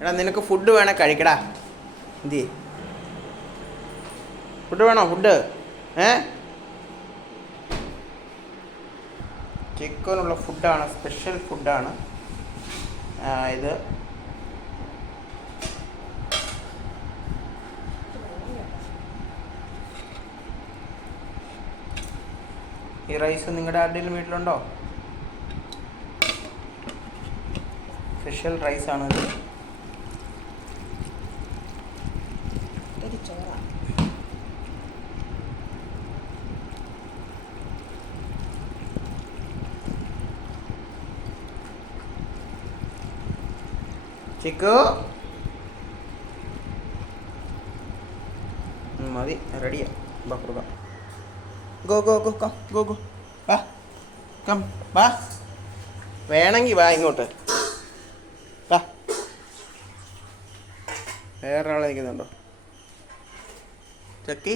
എടാ നിനക്ക് ഫുഡ് വേണേ കഴിക്കടാ. എന്തി? ഫുഡ് വേണോ? ഫുഡ് ഏ? ചിക്കനുള്ള ഫുഡാണ് സ്പെഷ്യൽ ഫുഡാണ് ഇത്. ഈ റൈസ് നിങ്ങളുടെ ആരുടെയും വീട്ടിലുണ്ടോ? സ്പെഷ്യൽ റൈസാണ് ഇത് ഒരു ചോറാ. ചിക്കു. മതി റെഡിയാ. ബാ കൊടുക്കാം. Go go go come go go. വാ കം വാ വേണമെങ്കിൽ വാ ഇങ്ങോട്ട്. വാ വേറെ ആളെ നിൽക്കുന്നുണ്ടോ ചക്കി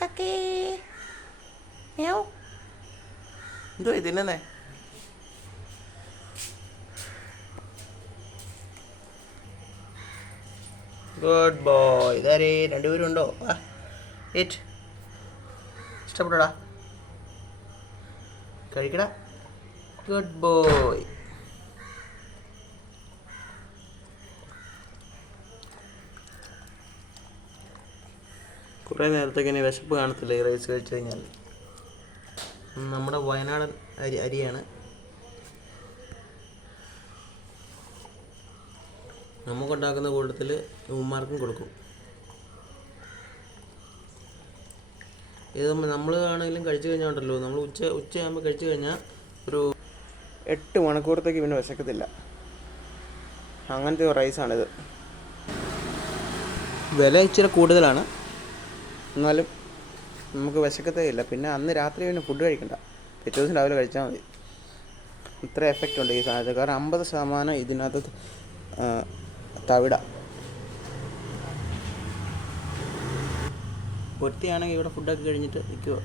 ചക്കി. എന്തോ ഇതിന്നെ ഗുഡ് ബോയ് ഇതാരേ രണ്ടുപേരും ഉണ്ടോ? ആ ഏറ്റ് ഇഷ്ടപ്പെട്ടോടാ. കഴിക്കടാ. ഗുഡ് ബോയ് കുറേ നേരത്തേക്ക് ഇനി വിശപ്പ് കാണത്തില്ല ഈ റൈസ് കഴിച്ചു കഴിഞ്ഞാൽ നമ്മുടെ വയനാടൻ അരി അരിയാണ്. നമുക്കുണ്ടാക്കുന്ന കൂട്ടത്തിൽ ഉമ്മാർക്കും കൊടുക്കും. ഇത് നമ്മൾ ആണെങ്കിലും കഴിച്ചു കഴിഞ്ഞാൽ നമ്മൾ ഉച്ച ഉച്ചയാകുമ്പോൾ കഴിച്ചു കഴിഞ്ഞാൽ ഒരു എട്ട് മണിക്കൂറത്തേക്ക് പിന്നെ വിശക്കത്തില്ല. അങ്ങനത്തെ റൈസാണിത് വില ഇച്ചിരി കൂടുതലാണ്. എന്നാലും നമുക്ക് വിശക്കത്തേ ഇല്ല. പിന്നെ അന്ന് രാത്രി പിന്നെ ഫുഡ് കഴിക്കണ്ട. പിറ്റേ ദിവസം രാവിലെ കഴിച്ചാൽ മതി. ഇത്ര എഫക്റ്റ് ഉണ്ട് ഈ സാധനത്തിൽ കാരണം അമ്പത് ശതമാനം ഇതിനകത്ത് തവിട. പൊരുത്തിയാണെങ്കിൽ ഇവിടെ ഫുഡൊക്കെ കഴിഞ്ഞിട്ട് നിൽക്കുമോ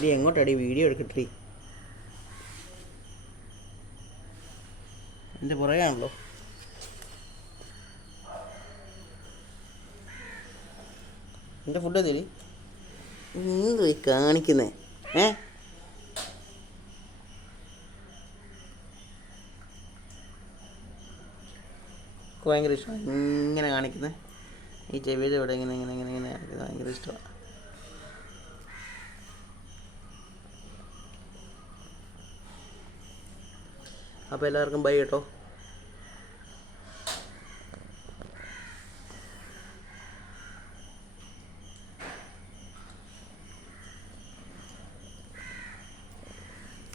ഡി എങ്ങോട്ടടി വീഡിയോ എടുക്കട്ടെ എന്റെ പുറകെയാണല്ലോ എന്റെ ഫുഡ് തരി എന്ത് കാണിക്കുന്നേ? ഏ? ഭയങ്കര ഇഷ്ടമാണ് ഇങ്ങനെ കാണിക്കുന്നത് ഈ ചെവിയുടെ ഇവിടെ ഇങ്ങനെ ഇങ്ങനെ ഇങ്ങനെ ഇങ്ങനെ ഭയങ്കര ഇഷ്ടമാണ് അപ്പോൾ എല്ലാവർക്കും ബൈ കേട്ടോ.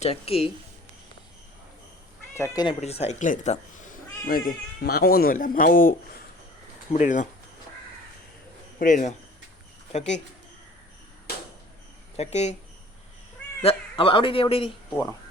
ചക്കി. ചക്കനെ പിടിച്ച് സൈക്കിൾ ഇരുത്താം. നോക്കി മാവൊന്നുമില്ല മാവ്. ഇവിടെ ഇരുന്നോ? ഇവിടെ ഇരുന്നോ? ചക്കി. ചക്കി. അവിടെ ഇരി അവിടെ ഇരി. പോകണം